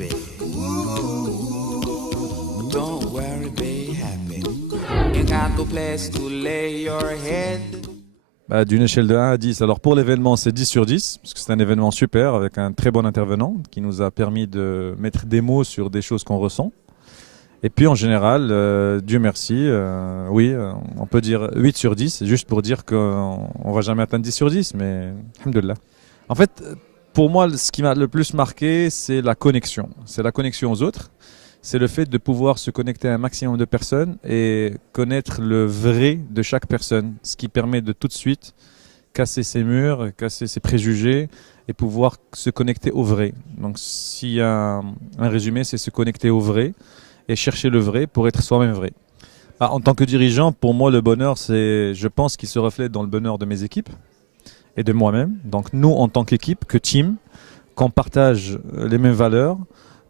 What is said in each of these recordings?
happy. Don't worry, be happy. You got no place to lay your head. D'une échelle de 1 à 10. Alors pour l'événement, c'est 10 sur 10, parce que c'est un événement super avec un très bon intervenant qui nous a permis de mettre des mots sur des choses qu'on ressent. Et puis en général, Dieu merci, oui, on peut dire 8 sur 10, juste pour dire qu'on ne va jamais atteindre 10 sur 10, mais alhamdoulilah. En fait, pour moi, ce qui m'a le plus marqué, c'est la connexion. C'est la connexion aux autres. C'est le fait de pouvoir se connecter à un maximum de personnes et connaître le vrai de chaque personne, ce qui permet de tout de suite casser ses murs, casser ses préjugés et pouvoir se connecter au vrai. Donc s'il y a un résumé, c'est se connecter au vrai et chercher le vrai pour être soi-même vrai. En tant que dirigeant, pour moi, le bonheur, je pense qu'il se reflète dans le bonheur de mes équipes et de moi-même. Donc nous, en tant qu'équipe, que team, qu'on partage les mêmes valeurs,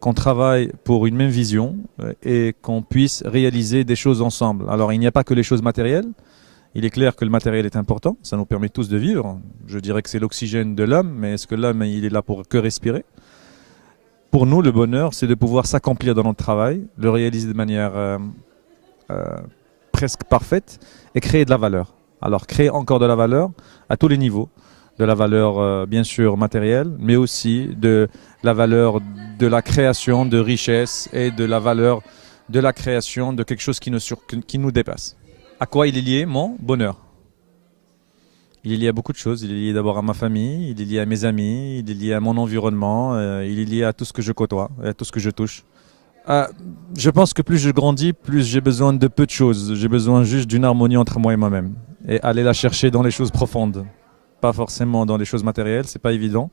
qu'on travaille pour une même vision et qu'on puisse réaliser des choses ensemble. Alors, il n'y a pas que les choses matérielles. Il est clair que le matériel est important. Ça nous permet tous de vivre. Je dirais que c'est l'oxygène de l'homme, mais est-ce que l'homme, il est là pour que respirer? Pour nous, le bonheur, c'est de pouvoir s'accomplir dans notre travail, le réaliser de manière presque parfaite et créer de la valeur. Alors, créer encore de la valeur à tous les niveaux. De la valeur, bien sûr, matérielle, mais aussi de la valeur de la création de richesse et de la valeur de la création de quelque chose qui nous dépasse. À quoi il est lié mon bonheur? Il est lié à beaucoup de choses. Il est lié d'abord à ma famille, il est lié à mes amis, il est lié à mon environnement, il est lié à tout ce que je côtoie, à tout ce que je touche. Je pense que plus je grandis, plus j'ai besoin de peu de choses. J'ai besoin juste d'une harmonie entre moi et moi-même. Et aller la chercher dans les choses profondes. Pas forcément dans les choses matérielles, c'est pas évident.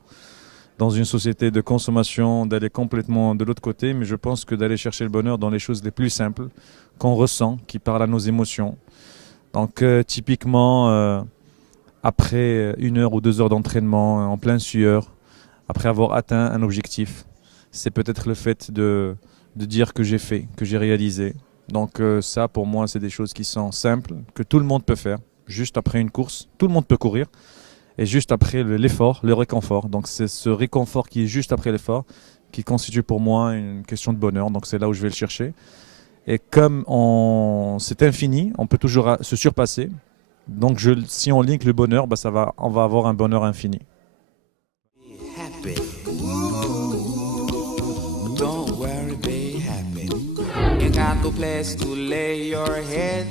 Dans une société de consommation, d'aller complètement de l'autre côté, mais je pense que d'aller chercher le bonheur dans les choses les plus simples, qu'on ressent, qui parlent à nos émotions. Donc typiquement, après 1 heure ou 2 heures d'entraînement, en plein sueur, après avoir atteint un objectif, c'est peut-être le fait de dire que j'ai fait, que j'ai réalisé. Donc ça, pour moi, c'est des choses qui sont simples, que tout le monde peut faire. Juste après une course, tout le monde peut courir. Et juste après l'effort, le réconfort. Donc c'est ce réconfort qui est juste après l'effort qui constitue pour moi une question de bonheur. Donc c'est là où je vais le chercher. Et comme c'est infini, on peut toujours se surpasser. Donc si on link le bonheur, on va avoir un bonheur infini. Happy. Don't worry, be happy. You got no place to lay your head.